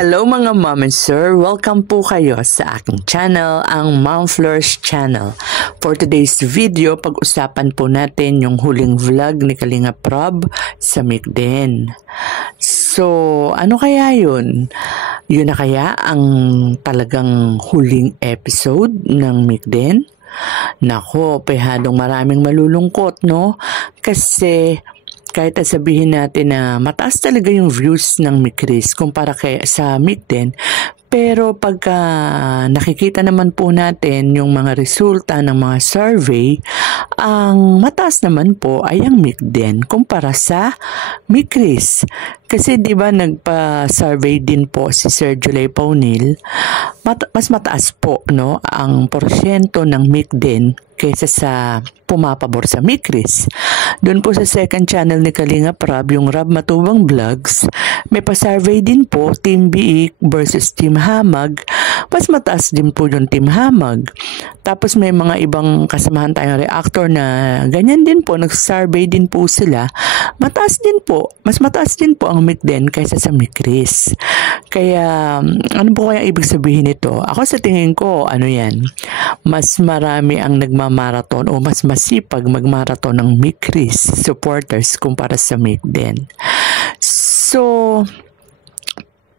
Hello mga mom and sir, welcome po kayo sa aking channel, ang Mom Flourish Channel. For today's video, pag-usapan po natin yung huling vlog ni Kalinga Prab sa Migden. So, ano kaya yun? Yun na kaya ang talagang huling episode ng Migden? Nako, pehadong maraming malulungkot, no? Kasi kahit sabihin natin na mataas talaga yung views ng Mikris kumpara sa Migden, pero pagka nakikita naman po natin yung mga resulta ng mga survey, ang mataas naman po ay ang Migden kumpara sa Mikris. Kasi di ba nagpa-survey din po si Sir Julay Paunil, mas mataas po no ang porsyento ng Migden kaysa sa pumapabor sa Mikris. Doon po sa second channel ni Kalinga Prab, yung Rab Matubang Vlogs, may pa-survey din po, Team Biik versus Team Hamag. Mas mataas din po yung Team Hamag. Tapos may mga ibang kasamahan tayong reactor na ganyan din po, nag-survey din po sila. Mataas din po, mas mataas din po ang Migden kaysa sa Mikris. Kaya, ano po kaya ibig sabihin nito? Ako sa tingin ko, ano yan, mas marami ang nagmamarathon o mas masipag magmarathon ng Mikris supporters kumpara sa Migden. So,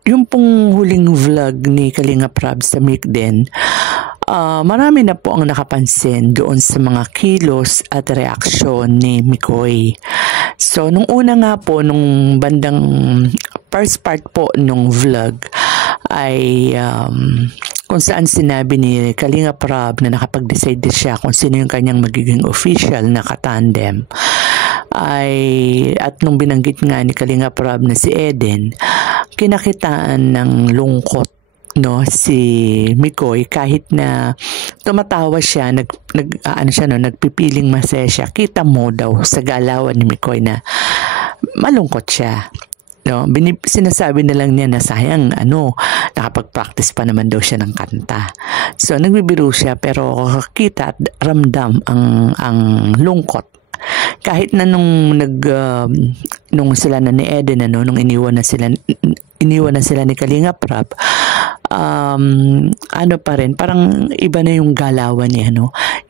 yung pong huling vlog ni Kalinga Prab sa Migden, marami na po ang nakapansin doon sa mga kilos at reaksyon ni Mikoy. So, nung una nga po, nung bandang first part po nung vlog, ay kung saan sinabi ni Kalinga Prab na nakapag-decide siya kung sino yung kanyang magiging official na katandem. At nung binanggit nga ni Kalinga Prab na si Eden, kinakitaan ng lungkot no si Mikoy kahit na tumatawa siya, nagpipiling masaya siya. Kita mo daw sa galawan ni Mikoy na malungkot siya. No, sinasabi na lang niya na sayang nakapag-practice pa naman daw siya ng kanta. So nagbibiro siya pero kita at ramdam ang lungkot. Kahit na nung sila na ni Eden nung iniwan na sila ni Kalinga Prab, pa rin, parang iba na yung galawan niya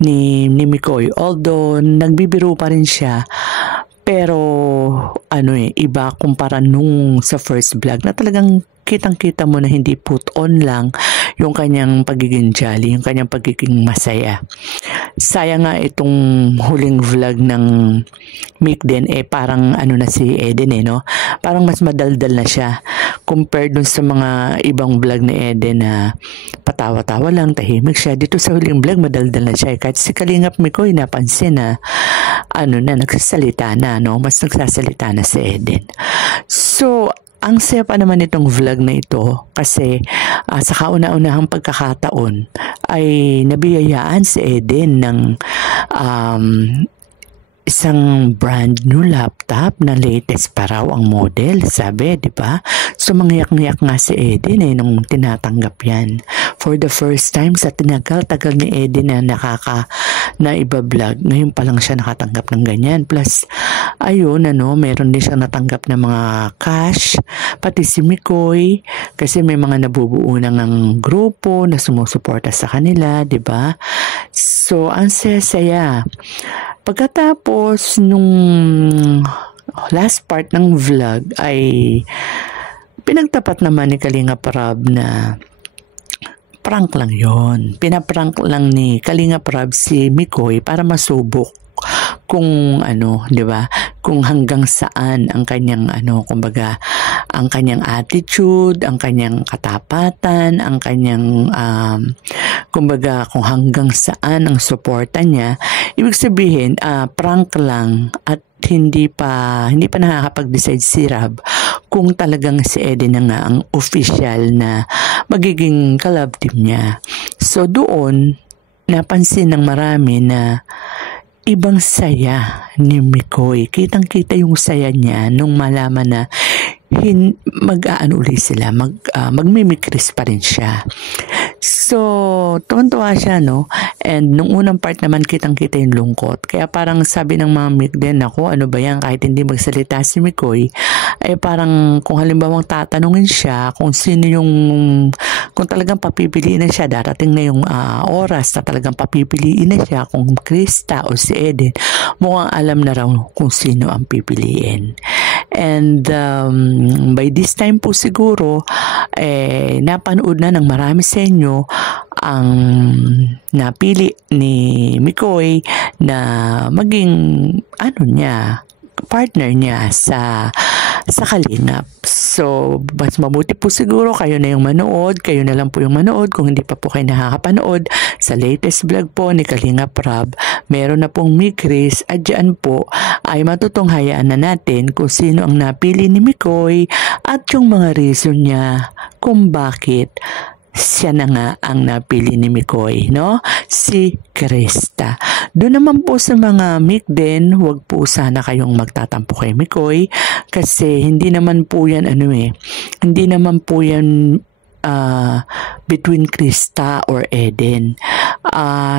ni Mikoy. Although nagbibiro pa rin siya, pero iba kumpara nung sa first vlog na talagang kitang-kita mo na hindi put on lang yung kanyang pagiging jolly, yung kanyang pagiging masaya. Sayang nga itong huling vlog ng Migden parang na si Eden no? Parang mas madaldal na siya compared dun sa mga ibang vlog ni Eden na patawa-tawa lang, tahimik siya. Dito sa huling vlog madaldal na siya. Kahit si Kalingap Mikoy napansin na nagsasalita na, mas nagsasalita na si Eden. So, ang saya pa naman itong vlog na ito kasi sa kauna-unahang pagkakataon ay nabiyayaan si Eden ng isang brand new laptop na latest pa raw ang model, sabi, di ba? So, mangyak-ngyak nga si Eden nung tinatanggap yan. For the first time sa tinagal-tagal ni Eden na iba-vlog, ngayon pa lang siya nakatanggap ng ganyan. Plus, meron din siya natanggap ng mga cash, pati si Mikoy, kasi may mga nabubuo ng grupo na sumusuporta sa kanila, di ba? So, ang saya-saya. Pagkatapos nung last part ng vlog ay pinagtapat naman ni Kalinga Prab na prank lang yon. Pinaprank lang ni Kalinga Prab si Mikoy para masubok kung di ba? Kung hanggang saan ang kanyang kumbaga, ang kanyang attitude, ang kanyang katapatan, ang kanyang kumbaga kung hanggang saan ang suporta niya. Ibig sabihin, prank lang at hindi pa nakakapag-decide si Rab kung talagang si Eden na nga ang official na magiging ka-love team niya. So doon napansin ng marami na ibang saya ni Mikoy. Kitang-kita yung saya niya nung malaman na mag-aano ulit sila, magmimikris pa rin siya. So, tuwan-tuwa siya, no? And nung unang part naman, kitang-kita yung lungkot. Kaya parang sabi ng mga Mick din, ako, ano ba yan, kahit hindi magsalita si Mikoy, ay parang kung halimbawang tatanungin siya kung sino yung, kung talagang papipiliin na siya, darating na yung oras na talagang papipiliin na siya kung Krista o si Eden, mukhang alam na raw kung sino ang pipiliin. And by this time po siguro, napanood na ng marami sa inyo ang napili ni Mikoy na maging partner niya sa Kalingap. So, mas mabuti po siguro kayo na yung manood, kayo na lang po yung manood kung hindi pa po kayo nakakapanood sa latest vlog po ni Kalingap Rob. Meron na pong Mikris at dyan po ay matutunghayaan na natin kung sino ang napili ni Mikoy at yung mga reason niya kung bakit siya na nga ang napili ni Mikoy, no? Si Krista. Doon naman po sa mga Mick din, huwag po sana kayong magtatampo kay Mikoy kasi hindi naman po yan hindi naman po yan between Krista or Eden.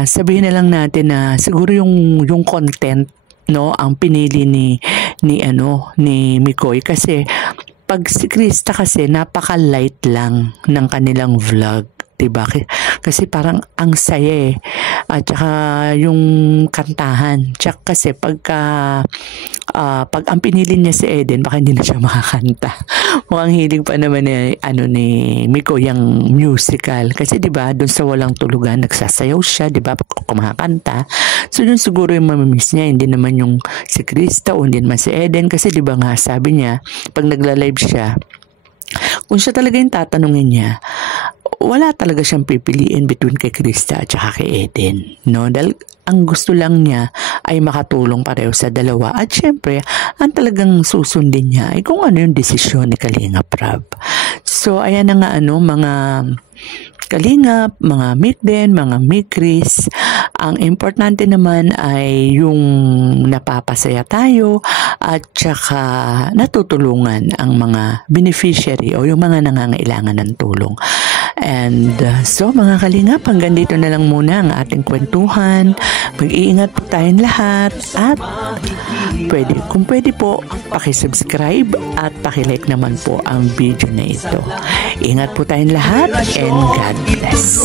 Sabihin na lang natin na siguro yung content, no, ang pinili ni Mikoy kasi pag si Krista kasi napaka-light lang ng kanilang vlog, diba? Kasi parang ang saya at saka yung kantahan. Tsaka kasi pag ang pinili niya si Eden, baka hindi na siya makakanta. Mukhang hilig pa naman ni Miko yung musical. Kasi diba, doon sa Walang Tulugan, nagsasayaw siya, diba, kumakanta. So yun siguro yung mamimiss niya, hindi naman yung si Krista o hindi naman si Eden. Kasi diba nga, sabi niya, pag nagla-live siya, kung siya talaga yung tatanungin niya, wala talaga siyang pipiliin between kay Krista at saka kay Eden, no? Dahil ang gusto lang niya ay makatulong pareho sa dalawa at syempre, ang talagang susundin niya ay kung ano yung desisyon ni Kalingap Rob. So, ayan na nga mga Kalingap, mga Mick din, mga Mikris. Ang importante naman ay yung napapasaya tayo at saka natutulungan ang mga beneficiary o yung mga nangangailangan ng tulong. And so mga Kalingap, hanggang dito na lang muna ang ating kwentuhan. Mag-iingat po tayong lahat at kung pwede po, pakisubscribe at pakilike naman po ang video na ito. Ingat po tayong lahat and God bless.